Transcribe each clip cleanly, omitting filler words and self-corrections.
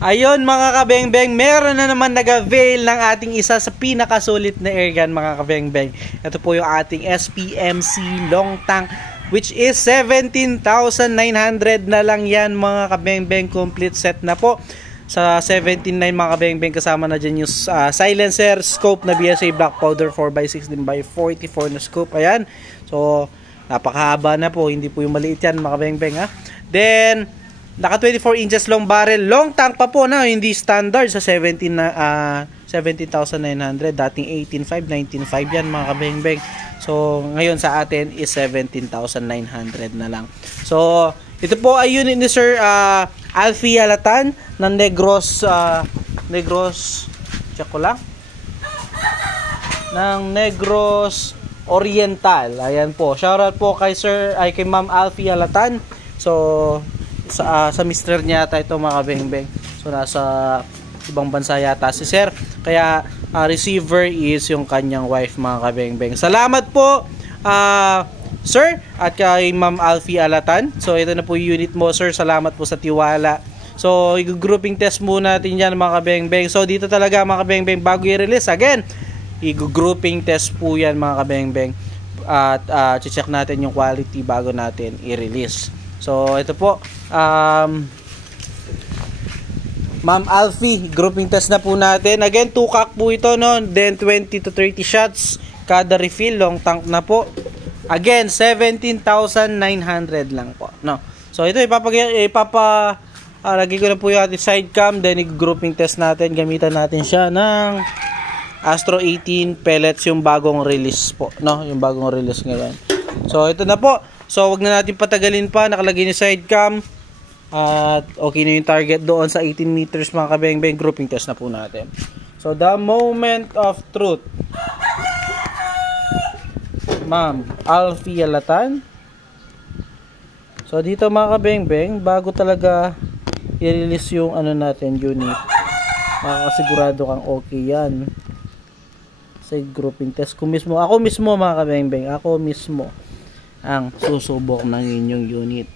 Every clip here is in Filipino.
Ayun mga kabengbeng, meron na naman nag-avail ng ating isa sa pinakasulit na airgun mga kabengbeng. Ito po yung ating SPMC long tank, which is 17,900 na lang yan mga kabengbeng. Complete set na po. Sa 17.9 mga kabengbeng, kasama na dyan yung silencer, scope na BSA Black Powder 4x16x44 na scope. Ayan. So, napakahaba na po. Hindi po yung maliit yan mga kabengbeng ha. Then, naka 24 inches long barrel, long tank pa po na, hindi standard sa 17,900, dating 18.5, 19.5 yan mga kabengbeng. So ngayon sa atin is 17,900 na lang. So ito po ay unit ni Sir Alfie Alatan ng Negros check ko lang, ng Negros Oriental. Ayan po, shoutout po kay kay Ma'am Alfie Alatan. So sa mister niya yata ito mga kabengbeng. So nasa ibang bansa yata si Sir. Kaya receiver is yung kanyang wife mga kabengbeng. Salamat po Sir at kay Ma'am Alfie Alatan. So ito na po yung unit mo Sir. Salamat po sa tiwala. So i-grouping test muna natin yan mga kabengbeng. So dito talaga mga kabengbeng, bago i-release again, i-grouping test po yan mga kabengbeng. At check natin yung quality bago natin i-release. So ito po Ma'am Alfie, grouping test na po natin. Again, 2 cock po ito, no? Then 20 to 30 shots kada refill, long tank na po. Again, 17,900 lang po, no? So ito lagay ko na po yung ating side cam, then i-grouping test natin. Gamitan natin siya ng Astro 18 pellets, yung bagong release po, no? Yung bagong release ngayon. So ito na po. So wag na natin patagalin pa, nakalagay ni side cam. At okay na yung target doon sa 18 meters mga kabengbeng. Grouping test na po natin. So the moment of truth, Ma'am Alfie Alatan. So dito mga kabengbeng, bago talaga i-release yung ano natin unit, makakasigurado kang okay yan sa grouping test. Ako mismo mga kabengbeng, ako mismo ang susubok ng inyong unit.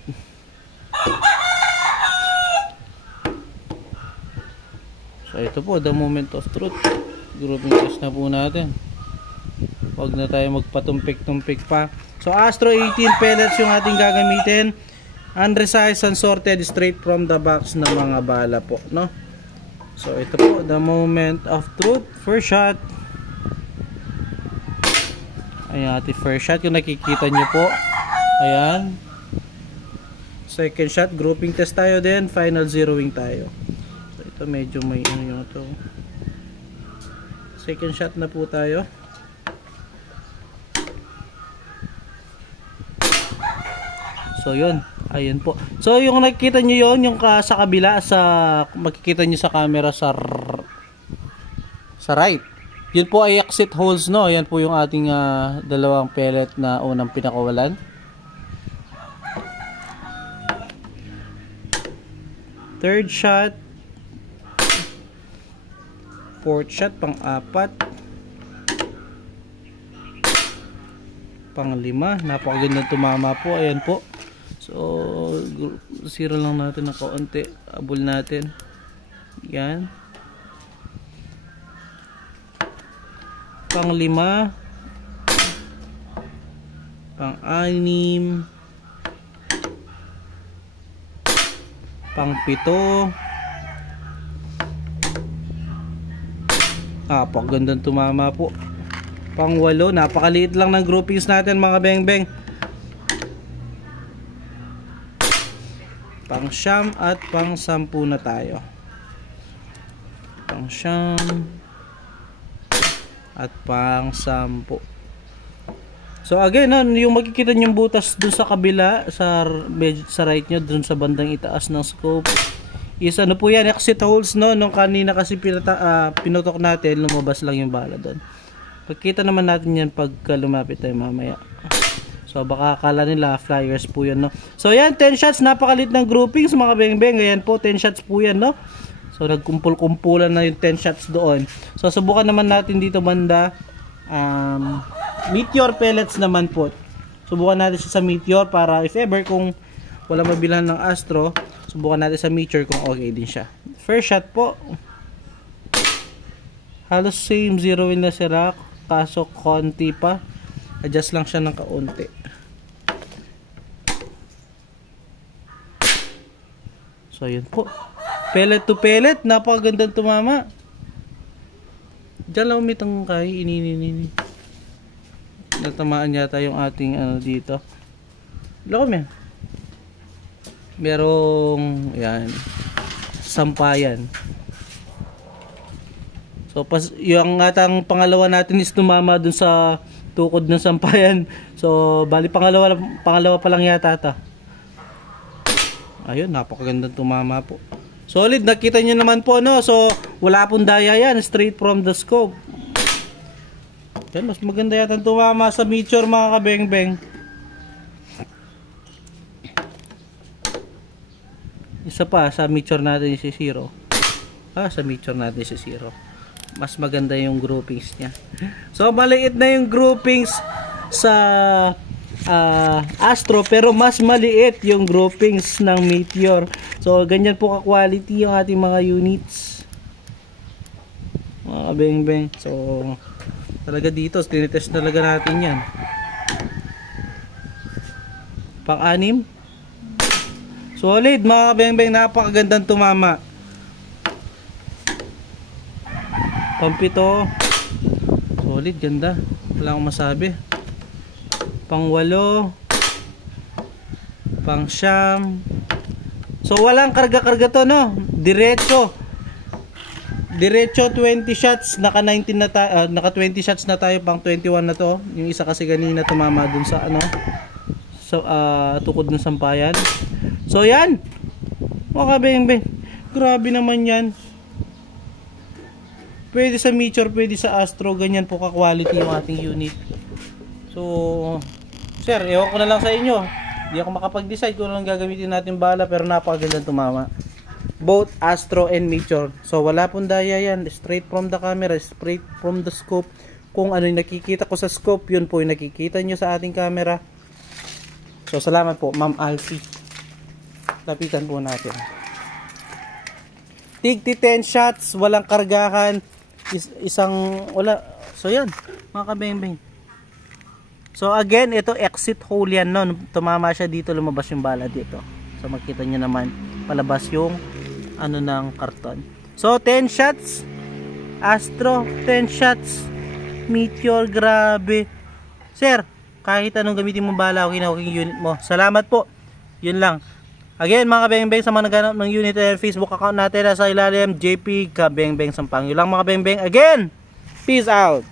So ito po, the moment of truth. Grouping test na po natin. Huwag na tayo magpatumpik-tumpik pa. So Astro 18 pellets yung ating gagamitin. Unresized, unsorted, straight from the box na mga bala po, no? So ito po, the moment of truth. First shot. Ayan, ating first shot. Kung nakikita nyo po. Ayan. Second shot, grouping test tayo din. Final zeroing tayo. So ito medyo may ano yung ito. Second shot na po tayo. So yun. Ayun po. So yung nakikita nyo yun, yung sa kabila, makikita nyo sa camera sa right. Yun po ay exit holes, no? Ayan po yung ating dalawang pellet na unang pinakawalan. Third shot. Fourth shot, pang-apat. Pang-lima. Napakagandang tumama po. Ayan po. So, zero lang natin ng kaunti. Abol natin. Yan. Pang-lima. Pang-anim. Pang-pito. Napakagandang tumama po. Pang-walo. Napakaliit lang ng groupings natin mga bengbeng. Pang-siyam at pang-sampu na tayo. Pang-siyam at pang-sampu. So again, yung makikita nyo butas dun sa kabila, sa right nyo, dun sa bandang itaas ng scope, is ano po yan, exit holes, no? Nung kanina kasi pinutok natin, lumabas lang yung bala dun. Pagkita naman natin yan pagka lumapit tayo mamaya. So baka akala nila flyers po yan, no? So yan, 10 shots, napakalit ng groupings mga bengbeng. Ayan po, 10 shots po yan, no? So nagkumpul-kumpulan na yung 10 shots doon. So subukan naman natin dito banda. Meteor pellets naman po. Subukan natin sa Meteor para if ever kung wala mabilhan ng Astro, subukan natin sa Meteor kung okay din siya. First shot po. Halos same, zero wheel na si Rock. Kaso konti pa. Adjust lang siya ng kaunti. So yun po. Pellet to pellet. Napakagandang tumama. Diyan lang umitang kay inini. Natamaan yata yung ating ano dito. Lakom yan. Merong yan. Sampayan. So yung atang pangalawa natin is tumama dun sa tukod ng sampayan. So bali pangalawa pa lang yata ta. Ayun, napakagandang tumama po. Solid, nakita nyo naman po, no? So wala pong daya yan, straight from the scope. Yan, mas maganda yata tumama sa Meteor, mga kabeng-beng. Isa pa sa Meteor natin si Zero. Sa Meteor natin si Zero. Mas maganda yung groupings niya. So maliit na yung groupings sa Astro, pero mas maliit yung groupings ng Meteor. So ganyan po ka-quality yung ating mga units, mga kabeng-beng. So talaga dito tinitest talaga natin yan. Pang-anim, solid mga kabeng-beng, napakagandang tumama. Pang-pito, solid, ganda, wala akong masabi. Pang-walo, pang-siyam. So walang karga-karga to, no? Diretso 20 shots, naka 19 na tayo, naka 20 shots na tayo, pang 21 na to. Yung isa kasi ganina tumama dun sa ano, sa tukod ng sampayan. So yan, mga kabeng-beng, grabe naman yan. Pwede sa Meteor, pwede sa Astro, ganyan po ka-quality yung ating unit. So, sir, ewan ko na lang sa inyo. Hindi ako makapag-decide kung anong gagamitin natin bala, pero napakagandang tumama. Both Astro and Meteor. So, wala pong daya yan. Straight from the camera, straight from the scope. Kung ano yung nakikita ko sa scope, yun po yung nakikita nyo sa ating camera. So, salamat po, Ma'am Alfie. Lapitan po natin. Tig 10 shots, walang kargahan. Isang wala. So yan, mga kabeng-beng. So again, ito exit hole yan, no? Tumama siya dito, lumabas yung bala dito. So makita nyo naman, palabas yung ano ng karton. So 10 shots Astro, 10 shots Meteor, grabe. Sir, kahit anong gamitin mo bala, okay na okay yung unit mo. Salamat po. Yun lang. Again, mga kabeng-beng, sa mga naghanap ng unit and Facebook account natin, nasa ilalim, JP Kabeng-beng Sampang. Yun lang, mga kabeng-beng. Again, peace out.